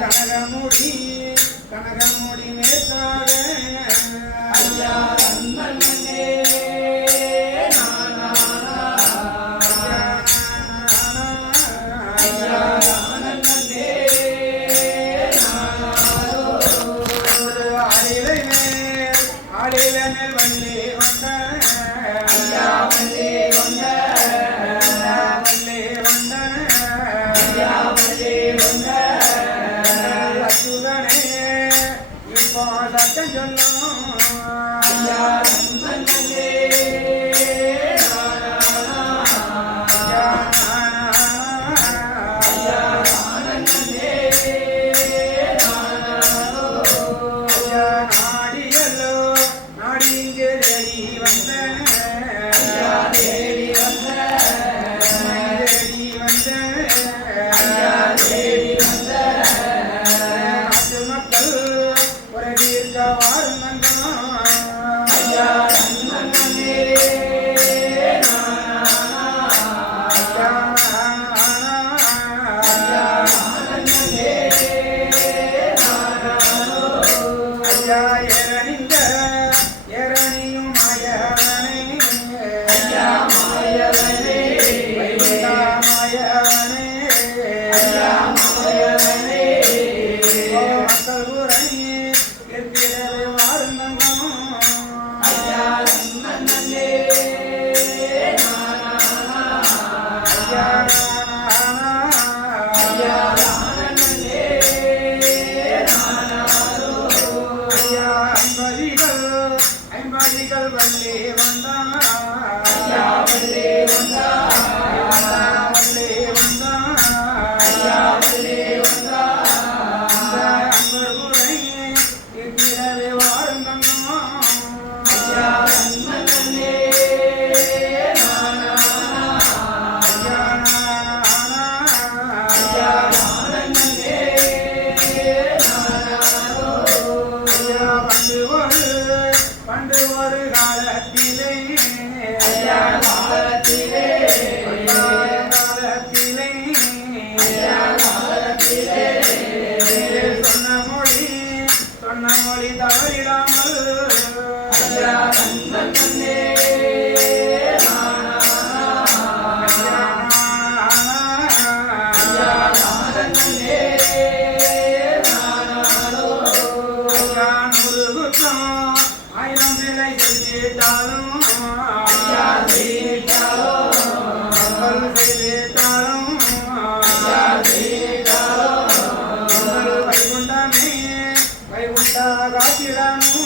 கனகமொழி கனகமொழி நேற்றாக ஐயா ஆளில மேல் வள்ளி வந்த. ஐயா வள்ளி இப்போ சட்டம் சொன்னோம் ஐம்பதிகள் வல்லே வந்தா வல்லே வந்தா കാത്തിടാനോ?